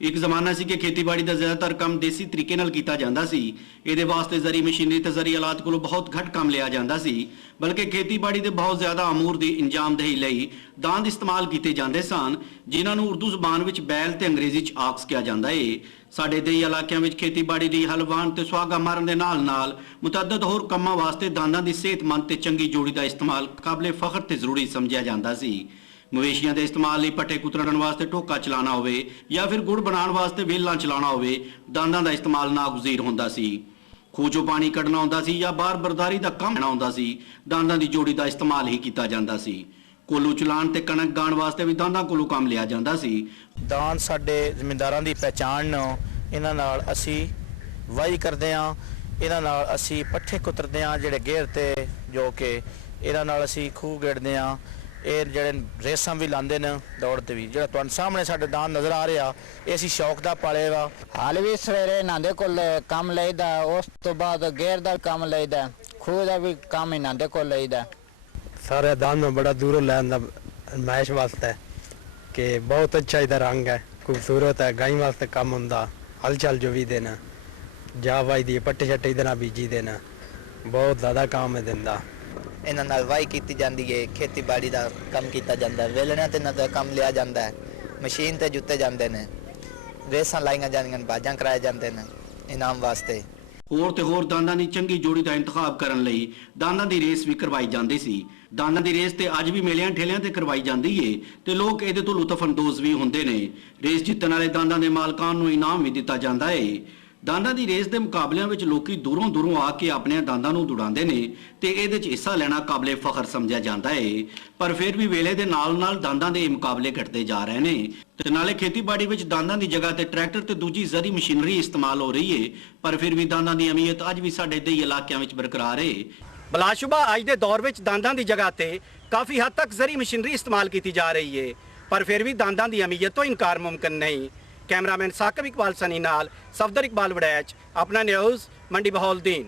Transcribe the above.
एक जमाना सी कि खेतीबाड़ी का ज़्यादातर काम देसी तरीके नाल कीता जांदा सी। इहदे वास्ते जरी मशीनरी ते जरी आलात कोलों बहुत घट काम लिया जांदा सी, बल्कि खेतीबाड़ी दे बहुत ज़्यादा अमूर दी इंजामदेही लई दांद इस्तेमाल कीते जांदे सन, जिन्हां नूं उर्दू ज़बान विच बैल ते अंग्रेज़ी च आक्स किया जांदा है। साडे देही इलाकिਆਂ ਵਿੱਚ खेतीबाड़ी दी हल वाहण ते सुहागा मारन दे नाल मुतअद्दद होर ਕੰਮਾਂ वास्ते दांदां दी सेहतमंद ते चंगी जोड़ी दा इस्तेमाल काबिले फखर ते जरूरी समझिया जांदा सी। मवेशियां के इस्तेमाल लिए पट्ठे कुतरन वास्ते टोका चलाना होवे या फिर गुड़ बनाने वास्ते वेलां चलाना होवे दांदां दा इस्तेमाल नागुज़ीर हुंदा सी। खूह चों पानी कढना हुंदा सी या बार बरदारी दा काम करना हुंदा सी, दांदां दी जोड़ी दा इस्तेमाल ही कीता जांदा सी। कोलू चलाण ते कणक गाण वास्ते भी दांदां कोलों काम लिया जांदा सी। दांद साडे ज़मींदारां दी पहचान न, इन्हां नाल असीं वाही करदे हां, इन्हां नाल असीं पट्ठे कुतरदे हां जिहड़े घेर ते जो कि इन्हां नाल असीं खूह गेड़दे हां। ਇਹ ਜਿਹੜੇ ਰੇਸਾਂ ਵੀ ਲਾਉਂਦੇ ਨੇ ਦੌੜਦੇ ਵੀ, ਜਿਹੜਾ ਤੁਹਾਨੂੰ ਸਾਹਮਣੇ ਸਾਡੇ ਦਾਨ ਨਜ਼ਰ ਆ ਰਿਹਾ ਇਹ ਅਸੀਂ ਸ਼ੌਕ ਦਾ ਪਾਲੇ ਵਾ। ਹਾਲ ਵੀ ਸਵੇਰੇ ਇਹਨਾਂ ਦੇ ਕੋਲ ਕੰਮ ਲਈਦਾ, ਉਸ ਤੋਂ ਬਾਅਦ ਗੇਰ ਦਾ ਕੰਮ ਲਈਦਾ, ਖੂਹ ਦਾ ਵੀ ਕੰਮ ਇਹਨਾਂ ਦੇ ਕੋਲ ਲਈਦਾ। सारे दान में बड़ा दूर लैंदा मैश वास्ते कि बहुत अच्छा इधर रंग है, खूबसूरत है। गाई वास्ते कम होंदा, हल चल जो भी देना जा वाई दी पट्टे छट्टे इधर बीजी देना, बहुत ज़्यादा काम है दिंदा। ਇਹਨਾਂ ਨਾਲ ਵਾਹੀ ਕੀਤੀ ਜਾਂਦੀ ਹੈ, ਖੇਤੀਬਾੜੀ ਦਾ ਕੰਮ ਕੀਤਾ ਜਾਂਦਾ ਹੈ, ਵੇਲਣਿਆਂ ਤੇ ਇਹਨਾਂ ਦਾ ਕੰਮ ਲਿਆ ਜਾਂਦਾ ਹੈ, ਮਸ਼ੀਨ ਤੇ ਜੁੱਤੇ ਜਾਂਦੇ ਨੇ, ਰੇਸਾਂ ਲਾਈਆਂ ਜਾਂਦੀਆਂ ਨੇ, ਬਾਜਾਂ ਕਰਾਏ ਜਾਂਦੇ ਨੇ ਇਨਾਮ ਵਾਸਤੇ। ਹੋਰ ਤੇ ਹੋਰ दांदां दी चंगी जोड़ी का इंतखाब करन लई दांदां दी रेस भी करवाई जांदी सी। दांदां दी रेस ते अज भी मेलियां ठेलियां ते करवाई जांदी है ते लोग इहदे तो लुत्फअंदोज़ भी हुंदे ने। रेस जितण वाले दांदां दे मालकां नूं इनाम भी दिता जांदा है। दांदां दी रेस के मुकाबलिਆਂ ਵਿੱਚ ਲੋਕੀ ਦੂਰੋਂ ਦੂਰੋਂ ਆ ਕੇ ਆਪਣੇ दांदां ਨੂੰ ਦੁੜਾਉਂਦੇ ਨੇ ਤੇ ਇਹਦੇ 'ਚ ਹਿੱਸਾ ਲੈਣਾ ਕਾਬਲੇ ਫਖਰ ਸਮਝਿਆ ਜਾਂਦਾ ਹੈ। ਪਰ ਫਿਰ ਵੀ ਵੇਲੇ ਦੇ ਨਾਲ-ਨਾਲ दांदां ਦੇ ਮੁਕਾਬਲੇ ਘਟਦੇ ਜਾ ਰਹੇ ਨੇ ਤੇ ਨਾਲੇ ਖੇਤੀਬਾੜੀ ਵਿੱਚ दांदां ਦੀ ਜਗ੍ਹਾ ਤੇ ਟਰੈਕਟਰ ਤੇ ਦੂਜੀ ਜ਼ਰੀ ਮਸ਼ੀਨਰੀ ਇਸਤੇਮਾਲ ਹੋ ਰਹੀ ਹੈ, ਪਰ ਫਿਰ ਵੀ दांदां ਦੀ ਅਹਿਮੀਅਤ ਅੱਜ ਵੀ ਸਾਡੇ ਦੇਹੀ ਇਲਾਕਿਆਂ ਵਿੱਚ ਬਰਕਰਾਰ ਹੈ। ਬਲਾਸ਼ੁਬਾ ਅੱਜ ਦੇ ਦੌਰ ਵਿੱਚ दांदां ਦੀ ਜਗ੍ਹਾ ਤੇ ਕਾਫੀ ਹੱਦ ਤੱਕ ਜ਼ਰੀ ਮਸ਼ੀਨਰੀ ਇਸਤੇਮਾਲ ਕੀਤੀ ਜਾ ਰਹੀ ਹੈ, ਪਰ ਫਿਰ ਵੀ दांदां ਦੀ ਅਹਿਮੀਅਤ ਤੋਂ ਇਨਕਾਰ ਮੁਮਕਿਨ नहीं। कैमरामैन साकिब इकबाल सनी नाल सफदर इकबाल वड़ैच, अपना न्यूज़ मंडी बहाउद्दीन।